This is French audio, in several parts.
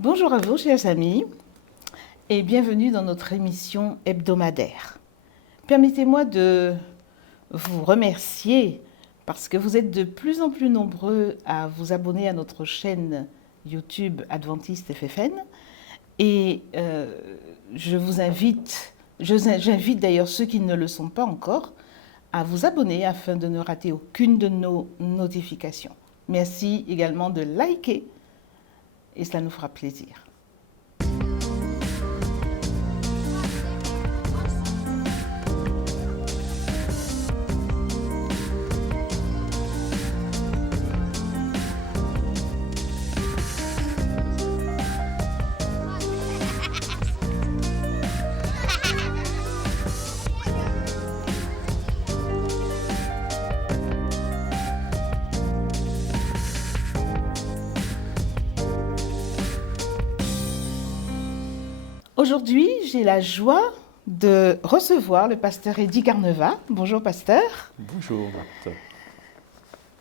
Bonjour à vous, chers amis, et bienvenue dans notre émission hebdomadaire. Permettez-moi de vous remercier parce que vous êtes de plus en plus nombreux à vous abonner à notre chaîne YouTube Adventiste FFN. Et j'invite d'ailleurs ceux qui ne le sont pas encore à vous abonner afin de ne rater aucune de nos notifications. Merci également de liker et cela nous fera plaisir. Aujourd'hui, j'ai la joie de recevoir le pasteur Eddy Carneva. Bonjour pasteur. Bonjour Marthe.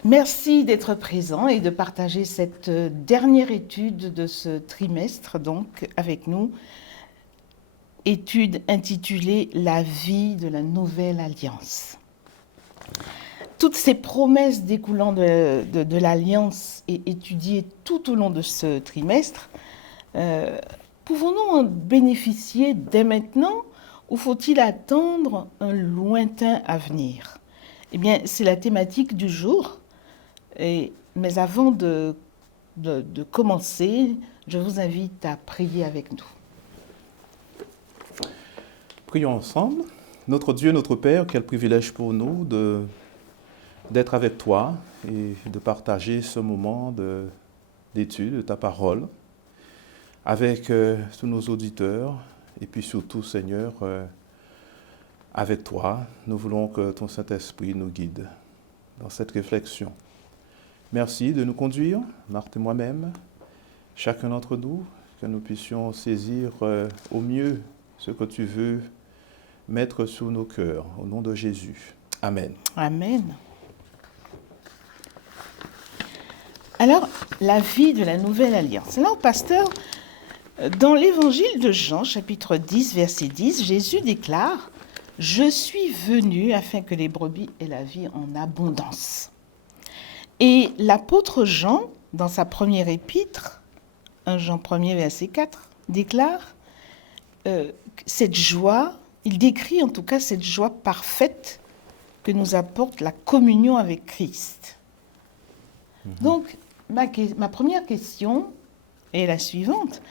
Merci d'être présent et de partager cette dernière étude de ce trimestre donc avec nous. Étude intitulée « La vie de la nouvelle alliance ». Toutes ces promesses découlant de l'alliance et étudiées tout au long de ce trimestre, pouvons-nous en bénéficier dès maintenant ou faut-il attendre un lointain avenir? Eh bien, c'est la thématique du jour. Mais avant de commencer, je vous invite à prier avec nous. Prions ensemble. Notre Dieu, notre Père, quel privilège pour nous d'être avec toi et de partager ce moment d'étude de ta parole avec tous nos auditeurs et puis surtout, Seigneur, avec toi, nous voulons que ton Saint-Esprit nous guide dans cette réflexion. Merci de nous conduire, Marthe et moi-même, chacun d'entre nous, que nous puissions saisir au mieux ce que tu veux mettre sur nos cœurs, au nom de Jésus. Amen. Amen. Alors, la vie de la nouvelle alliance. Alors, pasteur, dans l'évangile de Jean, chapitre 10, verset 10, Jésus déclare « Je suis venu afin que les brebis aient la vie en abondance ». Et l'apôtre Jean, dans sa première épître, 1 Jean 1er, verset 4, déclare cette joie, il décrit en tout cas cette joie parfaite que nous apporte la communion avec Christ. Donc, ma première question est la suivante.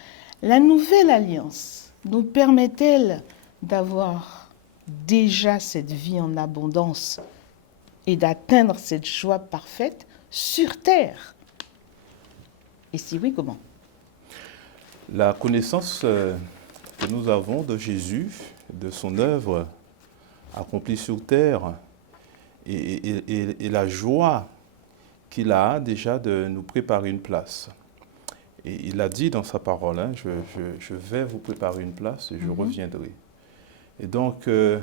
La nouvelle alliance nous permet-elle d'avoir déjà cette vie en abondance et d'atteindre cette joie parfaite sur terre? Et si oui, comment? La connaissance que nous avons de Jésus, de son œuvre accomplie sur terre et la joie qu'il a déjà de nous préparer une place. Et il a dit dans sa parole, hein, je vais vous préparer une place et je reviendrai. Et donc, le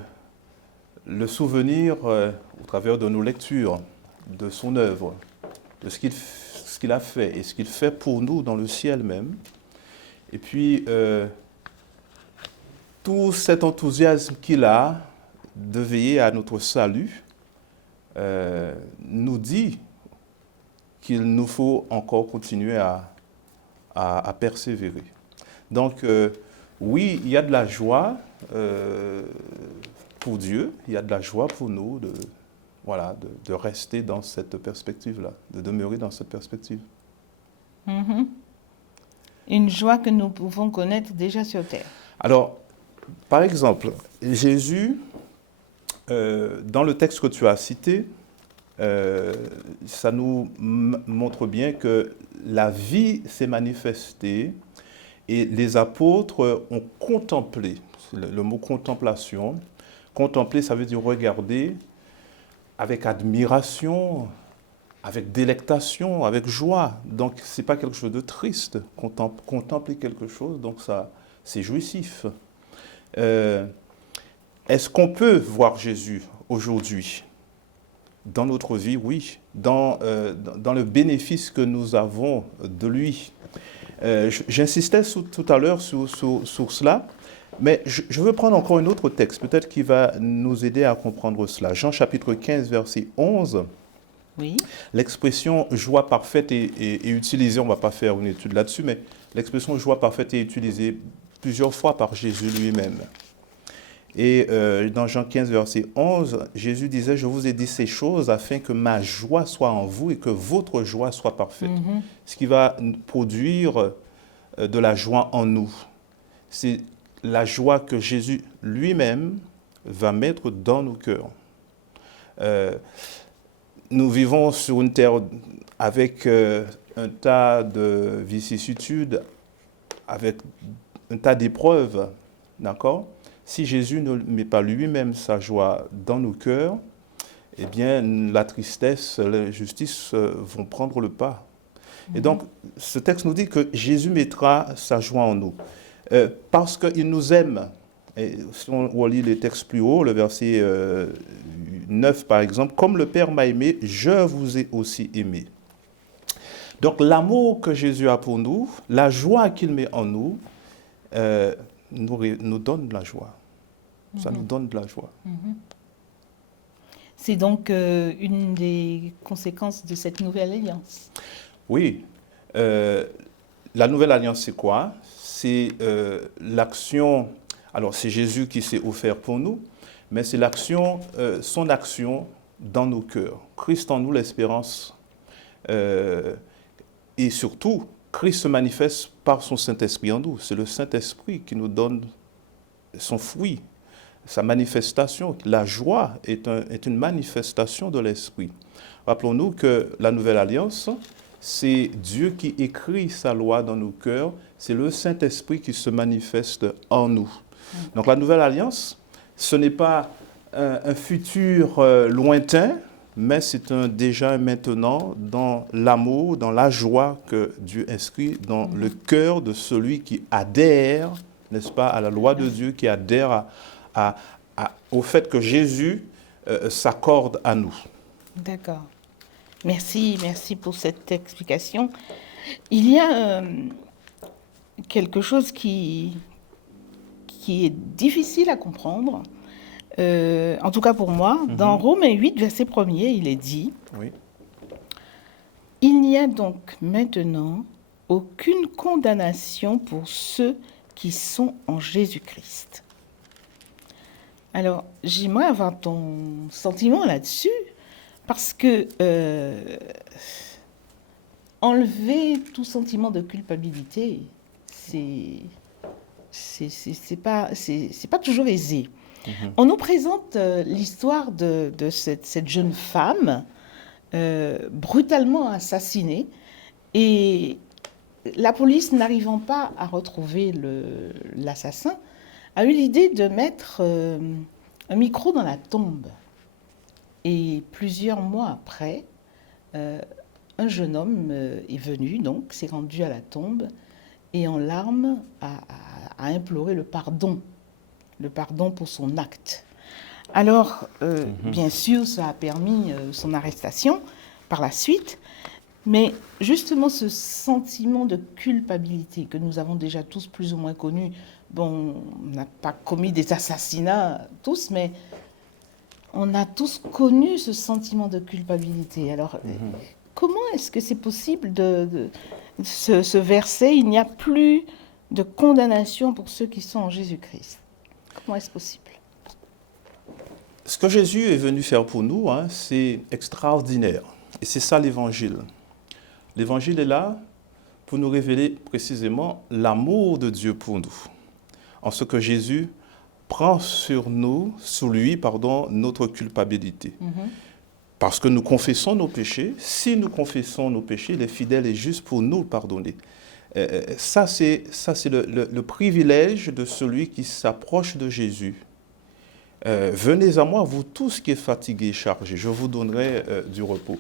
souvenir, au travers de nos lectures, de son œuvre, de ce qu'il a fait et ce qu'il fait pour nous dans le ciel même, et puis tout cet enthousiasme qu'il a de veiller à notre salut, nous dit qu'il nous faut encore continuer à persévérer. Donc, oui, il y a de la joie pour Dieu, il y a de la joie pour nous de rester dans cette perspective-là, de demeurer dans cette perspective. Une joie que nous pouvons connaître déjà sur terre. Alors, par exemple, Jésus, dans le texte que tu as cité, ça nous montre bien que la vie s'est manifestée et les apôtres ont contemplé. Le mot contemplation, contempler, ça veut dire regarder avec admiration, avec délectation, avec joie. Donc, ce n'est pas quelque chose de triste. Contempler quelque chose, donc ça, c'est jouissif. Est-ce qu'on peut voir Jésus aujourd'hui? Dans notre vie, oui. Dans le bénéfice que nous avons de lui. J'insistais tout à l'heure sur cela, mais je veux prendre encore un autre texte, peut-être qui va nous aider à comprendre cela. Jean chapitre 15, verset 11. Oui. L'expression joie parfaite est utilisée, on ne va pas faire une étude là-dessus, mais l'expression joie parfaite est utilisée plusieurs fois par Jésus lui-même. Et dans Jean 15, verset 11, Jésus disait, « Je vous ai dit ces choses afin que ma joie soit en vous et que votre joie soit parfaite. Ce qui va produire de la joie en nous. C'est la joie que Jésus lui-même va mettre dans nos cœurs. Nous vivons sur une terre avec un tas de vicissitudes, avec un tas d'épreuves, d'accord ? Si Jésus ne met pas lui-même sa joie dans nos cœurs, eh bien, la tristesse, l'injustice vont prendre le pas. Et donc, ce texte nous dit que Jésus mettra sa joie en nous. Parce qu'il nous aime. Et si on relit les textes plus haut, le verset 9 par exemple, « Comme le Père m'a aimé, je vous ai aussi aimé. » Donc, l'amour que Jésus a pour nous, la joie qu'il met en nous, nous donne de la joie. Ça nous donne de la joie. C'est donc une des conséquences de cette nouvelle alliance. Oui. La nouvelle alliance, c'est quoi? C'est l'action... Alors, c'est Jésus qui s'est offert pour nous, mais c'est l'action, son action dans nos cœurs. Christ en nous, l'espérance. Et surtout, Christ se manifeste par son Saint-Esprit en nous. C'est le Saint-Esprit qui nous donne son fruit, sa manifestation. La joie est une manifestation de l'Esprit. Rappelons-nous que la Nouvelle Alliance, c'est Dieu qui écrit sa loi dans nos cœurs. C'est le Saint-Esprit qui se manifeste en nous. Donc la Nouvelle Alliance, ce n'est pas un futur lointain, mais c'est déjà un maintenant dans l'amour, dans la joie que Dieu inscrit dans le cœur de celui qui adhère, n'est-ce pas, à la loi de Dieu, qui adhère au fait que Jésus s'accorde à nous. D'accord. Merci pour cette explication. Il y a quelque chose qui est difficile à comprendre, en tout cas pour moi. Dans Romains 8, verset 1er, il est dit oui. « Il n'y a donc maintenant aucune condamnation pour ceux qui sont en Jésus-Christ. » Alors, j'aimerais avoir ton sentiment là-dessus, parce que enlever tout sentiment de culpabilité, c'est pas toujours aisé. On nous présente l'histoire de cette jeune femme brutalement assassinée, et la police, n'arrivant pas à retrouver l'assassin, a eu l'idée de mettre un micro dans la tombe. Et plusieurs mois après, un jeune homme est venu, donc s'est rendu à la tombe, et en larmes a imploré le pardon pour son acte. Alors, bien sûr, ça a permis son arrestation par la suite, mais justement ce sentiment de culpabilité que nous avons déjà tous plus ou moins connu, bon, on n'a pas commis des assassinats tous, mais on a tous connu ce sentiment de culpabilité. Alors, comment est-ce que c'est possible ce verset, il n'y a plus de condamnation pour ceux qui sont en Jésus-Christ? Comment est-ce possible? Ce que Jésus est venu faire pour nous, c'est extraordinaire. Et c'est ça l'Évangile. L'Évangile est là pour nous révéler précisément l'amour de Dieu pour nous. En ce que Jésus prend sur lui, notre culpabilité. Parce que nous confessons nos péchés. Si nous confessons nos péchés, il est fidèle et juste pour nous pardonner. Ça, c'est le privilège de celui qui s'approche de Jésus. Venez à moi, vous tous qui êtes fatigués et chargés, je vous donnerai du repos.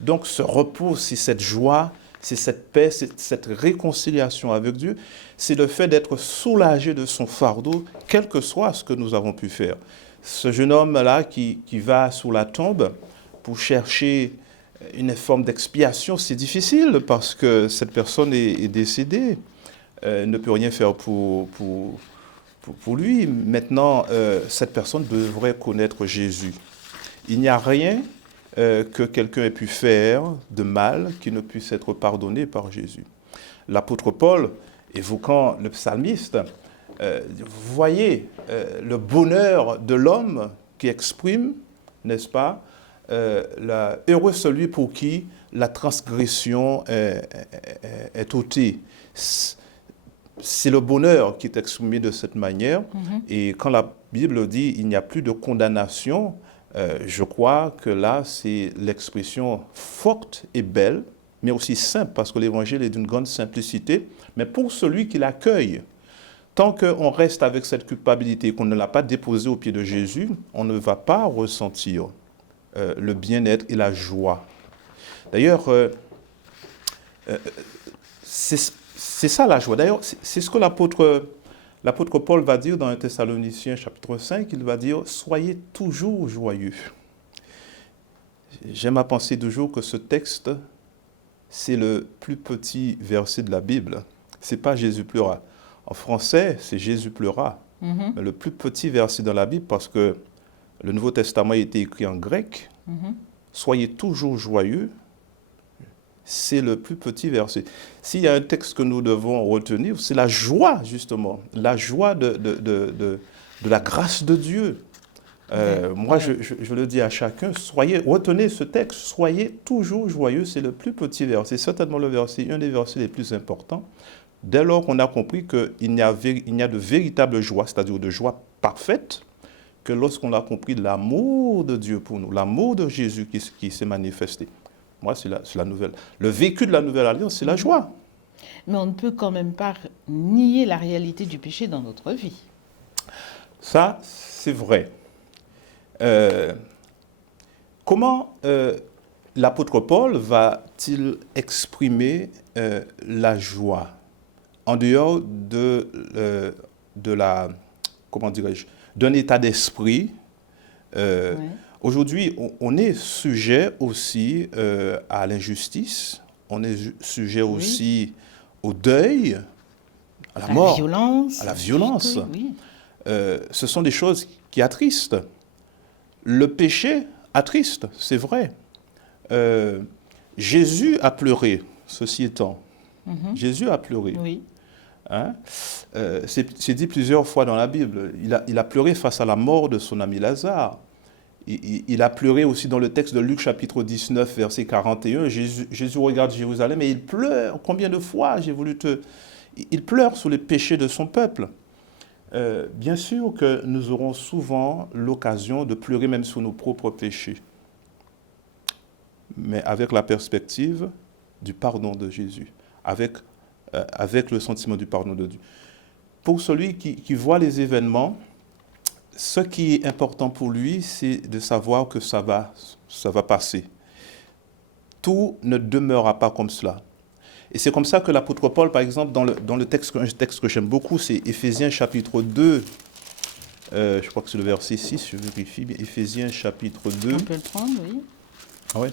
Donc ce repos, c'est cette joie, c'est cette paix, c'est cette réconciliation avec Dieu, c'est le fait d'être soulagé de son fardeau, quel que soit ce que nous avons pu faire. Ce jeune homme-là qui va sous la tombe pour chercher une forme d'expiation, c'est difficile parce que cette personne est décédée. Elle ne peut rien faire pour lui. Maintenant, cette personne devrait connaître Jésus. Il n'y a rien que quelqu'un ait pu faire de mal qui ne puisse être pardonné par Jésus. L'apôtre Paul, évoquant le psalmiste, vous voyez le bonheur de l'homme qui exprime, n'est-ce pas, heureux celui pour qui la transgression est ôtée. C'est le bonheur qui est exprimé de cette manière. Et quand la Bible dit il n'y a plus de condamnation, je crois que là, c'est l'expression forte et belle, mais aussi simple, parce que l'Évangile est d'une grande simplicité. Mais pour celui qui l'accueille, tant qu'on reste avec cette culpabilité, qu'on ne l'a pas déposée au pied de Jésus, on ne va pas ressentir le bien-être et la joie. D'ailleurs, c'est ça la joie. D'ailleurs, c'est ce que l'apôtre Paul va dire dans 1 Thessaloniciens chapitre 5, il va dire « Soyez toujours joyeux ». J'aime à penser toujours que ce texte, c'est le plus petit verset de la Bible. Ce n'est pas « Jésus pleura ». En français, c'est « Jésus pleura ». Mais le plus petit verset dans la Bible, parce que le Nouveau Testament a été écrit en grec. Soyez toujours joyeux. C'est le plus petit verset. S'il y a un texte que nous devons retenir, c'est la joie, justement. La joie de la grâce de Dieu. Moi, je le dis à chacun, retenez ce texte, soyez toujours joyeux. C'est le plus petit verset. C'est certainement un des versets les plus importants. Dès lors qu'on a compris qu'il n'y a de véritable joie, c'est-à-dire de joie parfaite, que lorsqu'on a compris l'amour de Dieu pour nous, l'amour de Jésus qui s'est manifesté. Moi, c'est la nouvelle. Le vécu de la nouvelle alliance, c'est la joie. Mais on ne peut quand même pas nier la réalité du péché dans notre vie. Ça, c'est vrai. Comment l'apôtre Paul va-t-il exprimer la joie en dehors d'un état d'esprit? Aujourd'hui, on est sujet aussi à l'injustice, on est sujet aussi au deuil, à la mort, à la violence. Oui. Ce sont des choses qui attristent. Le péché attriste, c'est vrai. Jésus a pleuré, ceci étant. Jésus a pleuré. Oui. Hein? C'est dit plusieurs fois dans la Bible. Il a pleuré face à la mort de son ami Lazare. Il a pleuré aussi dans le texte de Luc chapitre 19, verset 41. Jésus regarde Jérusalem et il pleure. Combien de fois il pleure sous les péchés de son peuple. Bien sûr que nous aurons souvent l'occasion de pleurer même sur nos propres péchés. Mais avec la perspective du pardon de Jésus. Avec le sentiment du pardon de Dieu. Pour celui qui voit les événements, ce qui est important pour lui, c'est de savoir que ça va passer. Tout ne demeurera pas comme cela. Et c'est comme ça que l'apôtre Paul, par exemple, dans le texte, un texte que j'aime beaucoup, c'est Éphésiens chapitre 2, je crois que c'est le verset 6, je vérifie, mais Éphésiens chapitre 2. On peut le prendre, oui. Ah ouais,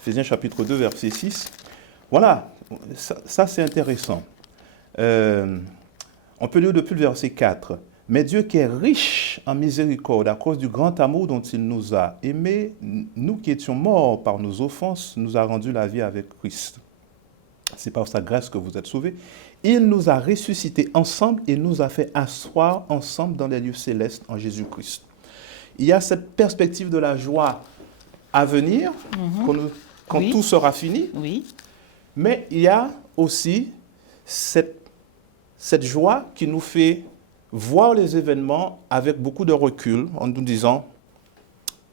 Éphésiens chapitre 2, verset 6. Voilà, ça c'est intéressant. On peut lire depuis le verset 4. Mais Dieu qui est riche en miséricorde à cause du grand amour dont il nous a aimés, nous qui étions morts par nos offenses, nous a rendu la vie avec Christ. C'est par sa grâce que vous êtes sauvés. Il nous a ressuscités ensemble et nous a fait asseoir ensemble dans les lieux célestes en Jésus-Christ. Il y a cette perspective de la joie à venir, quand tout sera fini. Oui. Mais il y a aussi cette joie qui nous fait voir les événements avec beaucoup de recul, en nous disant,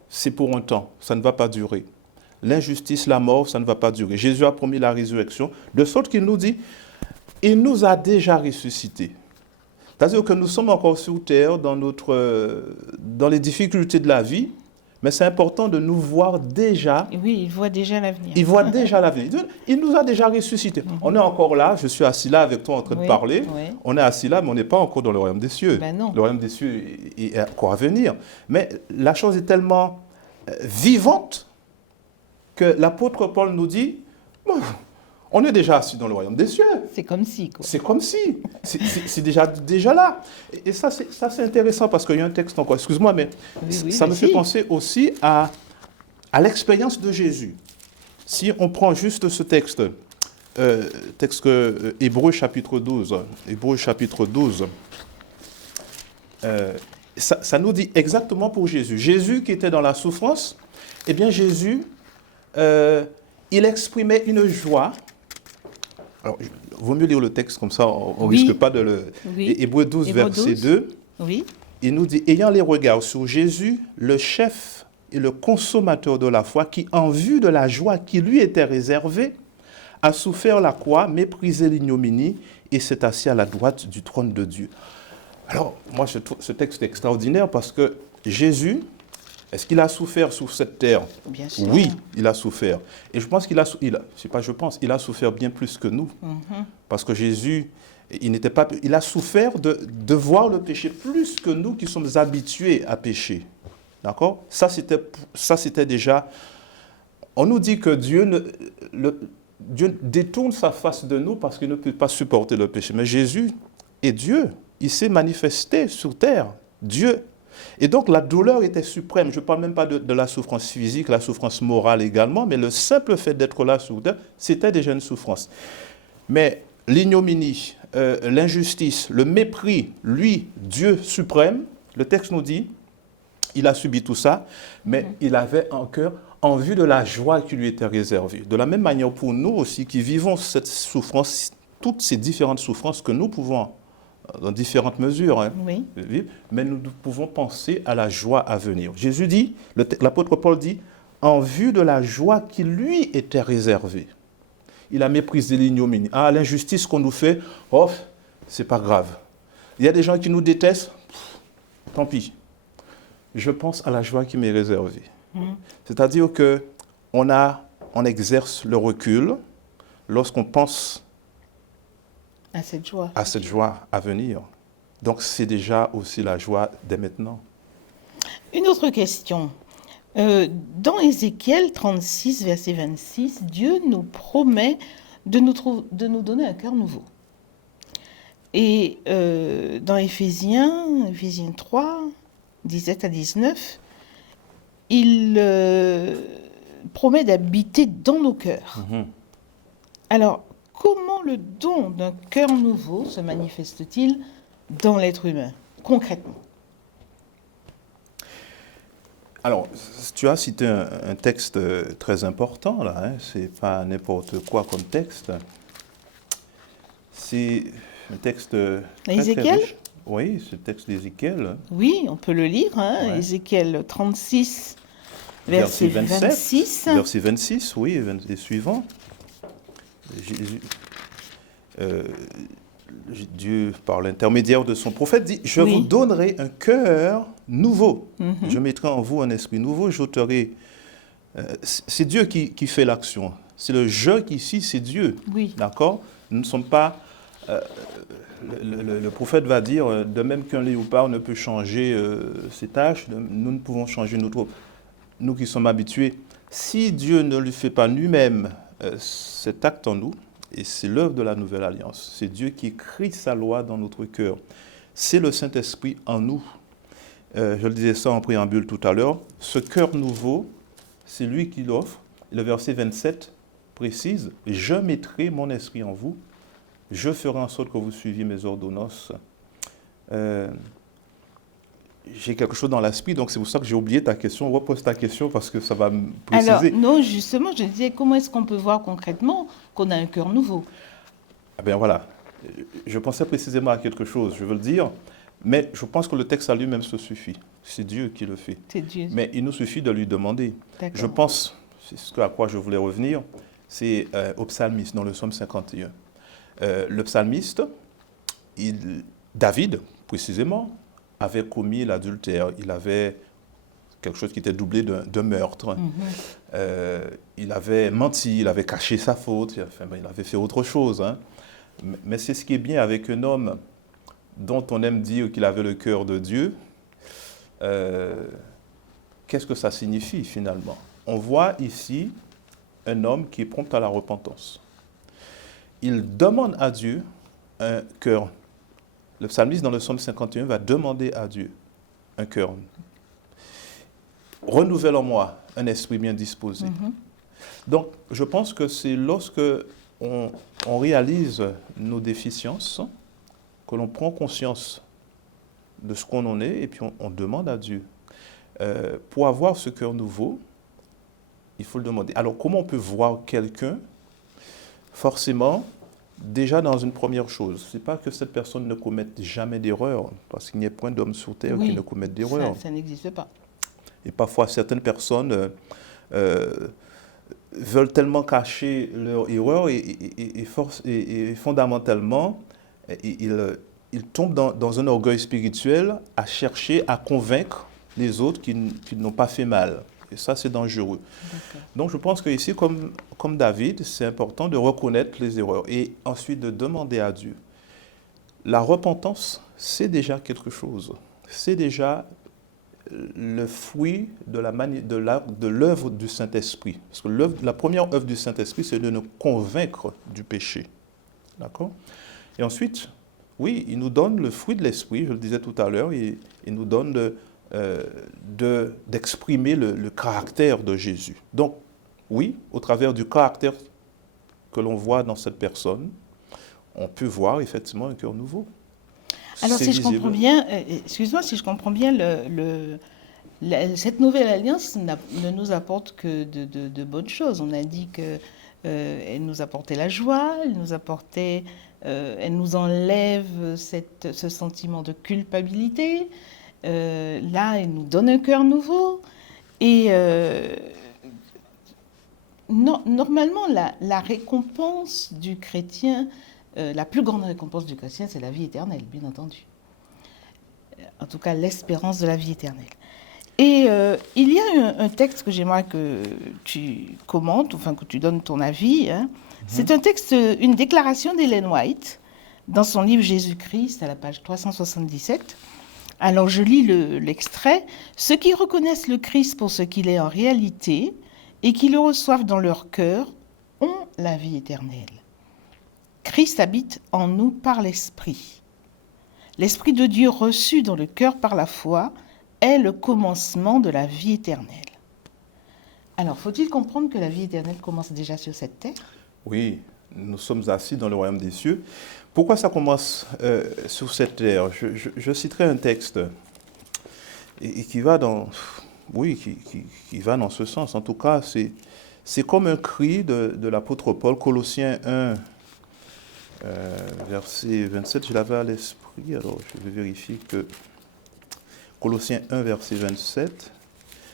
c'est pour un temps, ça ne va pas durer. L'injustice, la mort, ça ne va pas durer. Jésus a promis la résurrection, de sorte qu'il nous dit, il nous a déjà ressuscités. C'est-à-dire que nous sommes encore sur terre dans les difficultés de la vie, mais c'est important de nous voir déjà. Oui, il voit déjà l'avenir. Il voit déjà l'avenir. Il nous a déjà ressuscités. On est encore là, je suis assis là avec toi en train de parler. Oui. On est assis là, mais on n'est pas encore dans le royaume des cieux. Ben non. Le royaume des cieux est encore à venir. Mais la chose est tellement vivante que l'apôtre Paul nous dit, bon, on est déjà assis dans le royaume des cieux. C'est comme si, quoi. C'est comme si. C'est déjà là. Et ça, c'est intéressant parce qu'il y a un texte encore. Excuse-moi, mais Oui, ça me fait si. penser aussi à l'expérience de Jésus. Si on prend juste ce texte, Hébreux chapitre 12, Hébreux chapitre 12, ça nous dit exactement pour Jésus. Jésus qui était dans la souffrance, eh bien Jésus, il exprimait une joie. Alors, il vaut mieux lire le texte comme ça, on ne risque pas de le... Oui. Hébreux 12, Hébreux verset 12. 2, Oui. il nous dit, ayant les regards sur Jésus, le chef et le consommateur de la foi, qui, en vue de la joie qui lui était réservée, a souffert la croix, méprisé l'ignominie, et s'est assis à la droite du trône de Dieu. Alors, moi, je trouve ce texte extraordinaire parce que Jésus, est-ce qu'il a souffert sur cette terre? Bien sûr. Oui, il a souffert. Et je pense il a souffert bien plus que nous. Parce que Jésus, il a souffert de voir le péché plus que nous qui sommes habitués à pécher. D'accord? Ça, c'était déjà... On nous dit que Dieu détourne sa face de nous parce qu'il ne peut pas supporter le péché. Mais Jésus est Dieu. Il s'est manifesté sur terre. Dieu. Et donc, la douleur était suprême. Je ne parle même pas de la souffrance physique, la souffrance morale également, mais le simple fait d'être là sur terre, c'était déjà une souffrance. Mais l'ignominie, l'injustice, le mépris, lui, Dieu suprême, le texte nous dit, il a subi tout ça, mais il avait en cœur en vue de la joie qui lui était réservée. De la même manière pour nous aussi, qui vivons cette souffrance, toutes ces différentes souffrances que nous pouvons, dans différentes mesures, vivre, mais nous pouvons penser à la joie à venir. Jésus dit, l'apôtre Paul dit, en vue de la joie qui lui était réservée. Il a méprisé l'ignominie. Ah, l'injustice qu'on nous fait, oh, c'est pas grave. Il y a des gens qui nous détestent, tant pis. Je pense à la joie qui m'est réservée. C'est-à-dire qu'on exerce le recul lorsqu'on pense à cette joie à venir. Donc, c'est déjà aussi la joie dès maintenant. Une autre question. Dans Ézéchiel 36, verset 26, Dieu nous promet de nous donner un cœur nouveau. Et dans Éphésiens 3, 17 à 19, il promet d'habiter dans nos cœurs. Alors, comment le don d'un cœur nouveau se manifeste-t-il dans l'être humain, concrètement? Alors, tu as cité un texte très important, là. Hein, c'est pas n'importe quoi comme texte. C'est un texte très riche. Oui, c'est le texte d'Ézéchiel. Oui, on peut le lire. Hein, Ézéchiel 36, verset 26. Verset 26, oui, et suivant. Dieu, par l'intermédiaire de son prophète, dit « Je vous donnerai un cœur nouveau. Je mettrai en vous un esprit nouveau. J'ôterai... » c'est Dieu qui fait l'action. C'est le « je » qui ici, c'est Dieu. Oui. D'accord? Nous ne sommes pas... le prophète va dire, de même qu'un léopard ne peut changer ses tâches, nous ne pouvons changer notre... Nous qui sommes habitués, si Dieu ne lui fait pas lui-même cet acte en nous, et c'est l'œuvre de la nouvelle alliance, c'est Dieu qui écrit sa loi dans notre cœur. C'est le Saint-Esprit en nous. Je le disais ça en préambule tout à l'heure. Ce cœur nouveau, c'est lui qui l'offre. Le verset 27 précise, « Je mettrai mon esprit en vous. Je ferai en sorte que vous suiviez mes ordonnances. » J'ai quelque chose dans l'esprit, donc c'est pour ça que j'ai oublié ta question. Repose ta question parce que ça va me préciser. Alors, non, justement, je disais, comment est-ce qu'on peut voir concrètement qu'on a un cœur nouveau? Eh bien voilà, je pensais précisément à quelque chose, je veux le dire, mais je pense que le texte à lui-même se suffit. C'est Dieu qui le fait. C'est Dieu. Mais il nous suffit de lui demander. D'accord. Je pense, c'est ce à quoi je voulais revenir, c'est au psalmiste, dans le psaume 51. Le psalmiste, David, précisément, avait commis l'adultère. Il avait quelque chose qui était doublé d'un meurtre. Il avait menti, il avait caché sa faute, il avait fait autre chose. Hein. Mais c'est ce qui est bien avec un homme dont on aime dire qu'il avait le cœur de Dieu. Qu'est-ce que ça signifie finalement? On voit ici un homme qui est prompt à la repentance. Il demande à Dieu un cœur. Le psalmiste dans le psaume 51 va demander à Dieu un cœur. Renouvelle en moi un esprit bien disposé. Donc, je pense que c'est lorsque on réalise nos déficiences, que l'on prend conscience de ce qu'on en est, et puis on demande à Dieu. Pour avoir ce cœur nouveau, il faut le demander. Alors, comment on peut voir quelqu'un? Forcément, déjà dans une première chose, ce n'est pas que cette personne ne commette jamais d'erreur, parce qu'il n'y a point d'homme sur terre qui ne commette d'erreur. Ça n'existe pas. Et parfois, certaines personnes veulent tellement cacher leur erreur et fondamentalement, ils tombent dans un orgueil spirituel à chercher à convaincre les autres qu'ils n'ont pas fait mal. Et ça, c'est dangereux. D'accord. Donc, je pense qu'ici, comme David, c'est important de reconnaître les erreurs et ensuite de demander à Dieu. La repentance, c'est déjà quelque chose. C'est déjà le fruit de l'œuvre du Saint-Esprit. Parce que la première œuvre du Saint-Esprit, c'est de nous convaincre du péché. D'accord? Et ensuite, oui, il nous donne le fruit de l'Esprit, je le disais tout à l'heure, il nous donne d'exprimer le caractère de Jésus. Donc, oui, au travers du caractère que l'on voit dans cette personne, on peut voir effectivement un cœur nouveau. Alors, si je comprends bien, excuse-moi, si je comprends bien, cette nouvelle alliance ne nous apporte que de bonnes choses. On a dit qu'elle nous apportait la joie, elle nous enlève ce sentiment de culpabilité. Là, elle nous donne un cœur nouveau. Et normalement, la récompense du chrétien, la plus grande récompense du chrétien, c'est la vie éternelle, bien entendu. En tout cas, l'espérance de la vie éternelle. Et il y a un texte que j'aimerais que tu commentes, enfin que tu donnes ton avis. Hein. C'est un texte, une déclaration d'Ellen White dans son livre Jésus-Christ, à la page 377. Alors je lis l'extrait. « Ceux qui reconnaissent le Christ pour ce qu'il est en réalité et qui le reçoivent dans leur cœur ont la vie éternelle. Christ habite en nous par l'Esprit. L'Esprit de Dieu reçu dans le cœur par la foi est le commencement de la vie éternelle. » Alors, faut-il comprendre que la vie éternelle commence déjà sur cette terre? Oui, nous sommes assis dans le royaume des cieux. Pourquoi ça commence sur cette terre? Je citerai un texte et qui va dans, qui va dans ce sens. En tout cas, c'est comme un cri de l'apôtre Paul, Colossiens 1, verset 27. Je l'avais à l'esprit, alors je vais vérifier que Colossiens 1, verset 27.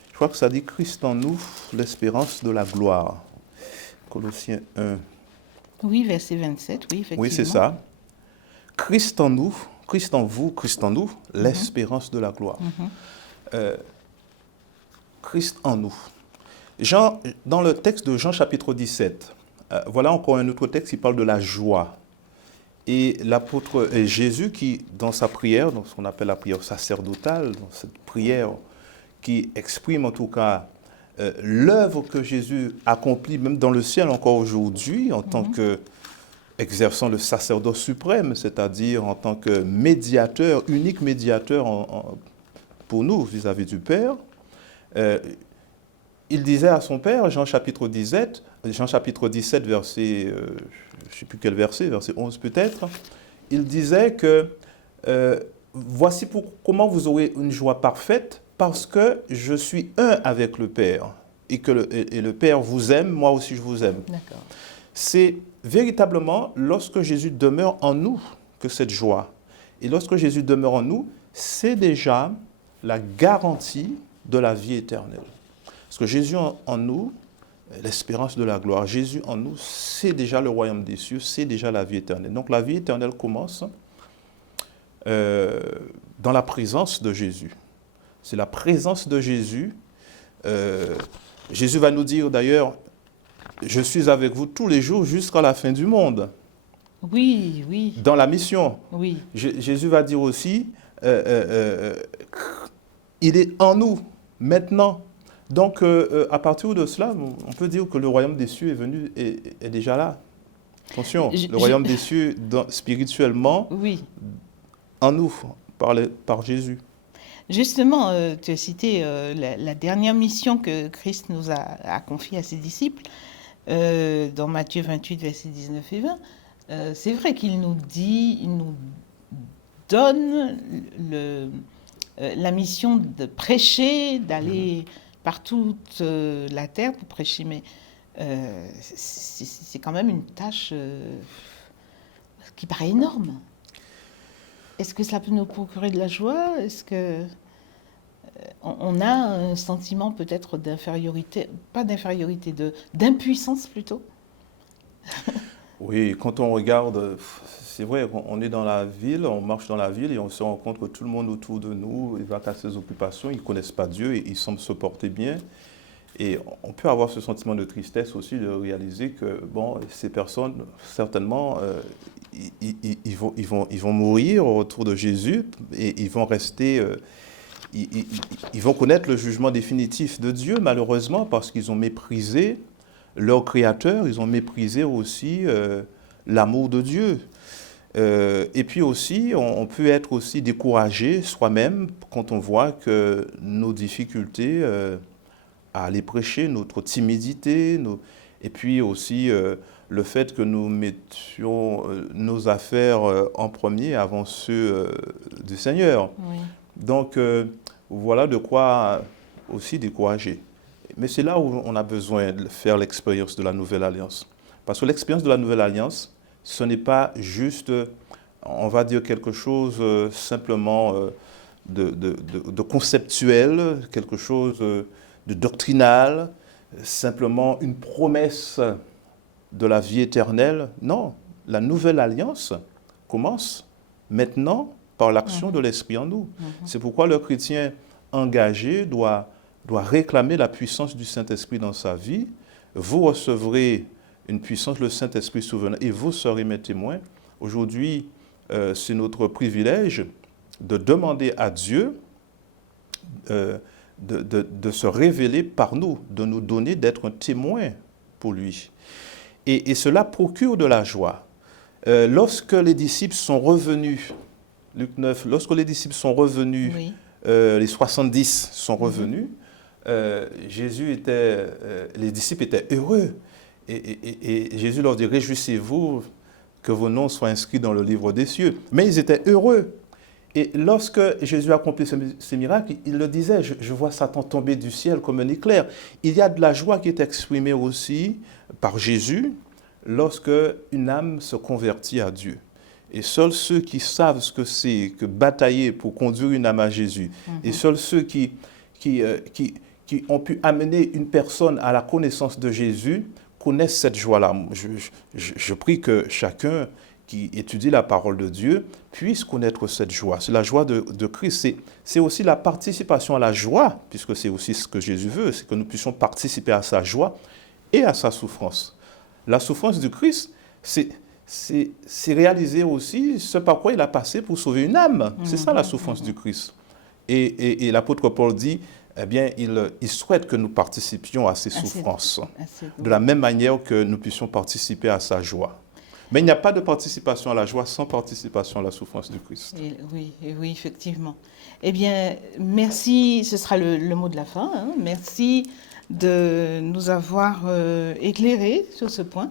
Je crois que ça dit Christ en nous, l'espérance de la gloire. Colossiens 1. Oui, verset 27, oui, effectivement. Oui, c'est ça. Christ en nous, Christ en vous, Christ en nous, l'espérance de la gloire. Christ en nous. Jean, dans le texte de Jean chapitre 17, voilà encore un autre texte qui parle de la joie. Et l'apôtre Jésus qui, dans sa prière, dans ce qu'on appelle la prière sacerdotale, dans cette prière qui exprime en tout cas l'œuvre que Jésus accomplit même dans le ciel encore aujourd'hui en tant que exerçant le sacerdoce suprême, c'est-à-dire en tant que médiateur, unique médiateur pour nous vis-à-vis du Père. Il disait à son Père, Jean chapitre 17, verset, je ne sais plus quel verset, verset 11 peut-être, il disait que voici comment vous aurez une joie parfaite, parce que je suis un avec le Père, et que le Père vous aime, moi aussi je vous aime. D'accord. C'est véritablement lorsque Jésus demeure en nous que cette joie. Et lorsque Jésus demeure en nous, c'est déjà la garantie de la vie éternelle. Parce que Jésus en nous, l'espérance de la gloire, Jésus en nous, c'est déjà le royaume des cieux, c'est déjà la vie éternelle. Donc la vie éternelle commence dans la présence de Jésus. C'est la présence de Jésus. Jésus va nous dire d'ailleurs, je suis avec vous tous les jours jusqu'à la fin du monde. Oui, oui. Dans la mission. Oui. Jésus va dire aussi, il est en nous maintenant. Donc, à partir de cela, on peut dire que le royaume des cieux est venu, est déjà là. Attention, le royaume des cieux, spirituellement, Oui. en nous, par Jésus. Justement, tu as cité la dernière mission que Christ nous a confiée à ses disciples, dans Matthieu 28, versets 19 et 20. C'est vrai qu'il nous dit, il nous donne la mission de prêcher, d'aller par toute la terre pour prêcher, mais c'est quand même une tâche qui paraît énorme. Est-ce que cela peut nous procurer de la joie? Est-ce que on a un sentiment peut-être d'infériorité, pas d'infériorité, d'impuissance plutôt? Oui, quand on regarde, c'est vrai, on est dans la ville, on marche dans la ville et on se rend compte que tout le monde autour de nous, il va à ses occupations, ils ne connaissent pas Dieu et ils semblent se porter bien. Et on peut avoir ce sentiment de tristesse aussi de réaliser que, bon, ces personnes, certainement, ils vont mourir autour de Jésus et ils vont rester, ils vont connaître le jugement définitif de Dieu, malheureusement, parce qu'ils ont méprisé leur Créateur, ils ont méprisé aussi l'amour de Dieu. Et puis aussi, on peut être aussi découragé soi-même quand on voit que nos difficultés à aller prêcher, notre timidité, et puis aussi le fait que nous mettions nos affaires en premier avant ceux du Seigneur. Oui. Donc, voilà de quoi aussi décourager. Mais c'est là où on a besoin de faire l'expérience de la Nouvelle Alliance. Parce que l'expérience de la Nouvelle Alliance, ce n'est pas juste, on va dire, quelque chose simplement de conceptuel, quelque chose de doctrinal, simplement une promesse de la vie éternelle. Non, la Nouvelle Alliance commence maintenant par l'action de l'Esprit en nous. C'est pourquoi le chrétien engagé doit réclamer la puissance du Saint-Esprit dans sa vie. Vous recevrez une puissance, le Saint-Esprit souverain, et vous serez mes témoins. Aujourd'hui, c'est notre privilège de demander à Dieu de se révéler par nous, de nous donner d'être un témoin pour lui. Et cela procure de la joie. Lorsque les disciples sont revenus, Luc 9, lorsque les disciples sont revenus, Oui. les 70 sont revenus, les disciples étaient heureux. Et Jésus leur dit, réjouissez-vous que vos noms soient inscrits dans le livre des cieux. Mais ils étaient heureux. Et lorsque Jésus accomplit ces miracles, il le disait, je vois Satan tomber du ciel comme un éclair. Il y a de la joie qui est exprimée aussi par Jésus lorsque une âme se convertit à Dieu. Et seuls ceux qui savent ce que c'est que batailler pour conduire une âme à Jésus, et seuls ceux qui ont pu amener une personne à la connaissance de Jésus connaissent cette joie-là. Je prie que chacun qui étudie la parole de Dieu puisse connaître cette joie. C'est la joie de Christ. C'est aussi la participation à la joie, puisque c'est aussi ce que Jésus veut, c'est que nous puissions participer à sa joie et à sa souffrance. La souffrance du Christ, c'est réaliser aussi ce par quoi il a passé pour sauver une âme. C'est ça la souffrance du Christ. Et l'apôtre Paul dit, eh bien, il souhaite que nous participions à ses souffrances, de la même manière que nous puissions participer à sa joie. Mais il n'y a pas de participation à la joie sans participation à la souffrance du Christ. Oui, effectivement. Eh bien, merci, ce sera le mot de la fin. Hein. Merci de nous avoir éclairés sur ce point.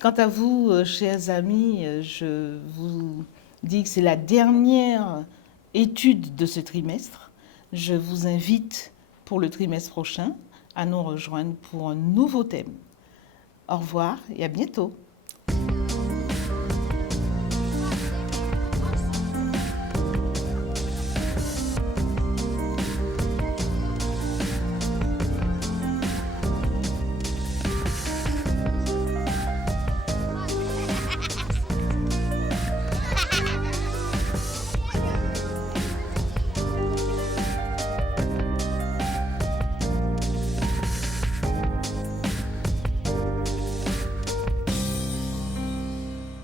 Quant à vous, chers amis, je vous dis que c'est la dernière étude de ce trimestre. Je vous invite pour le trimestre prochain à nous rejoindre pour un nouveau thème. Au revoir et à bientôt.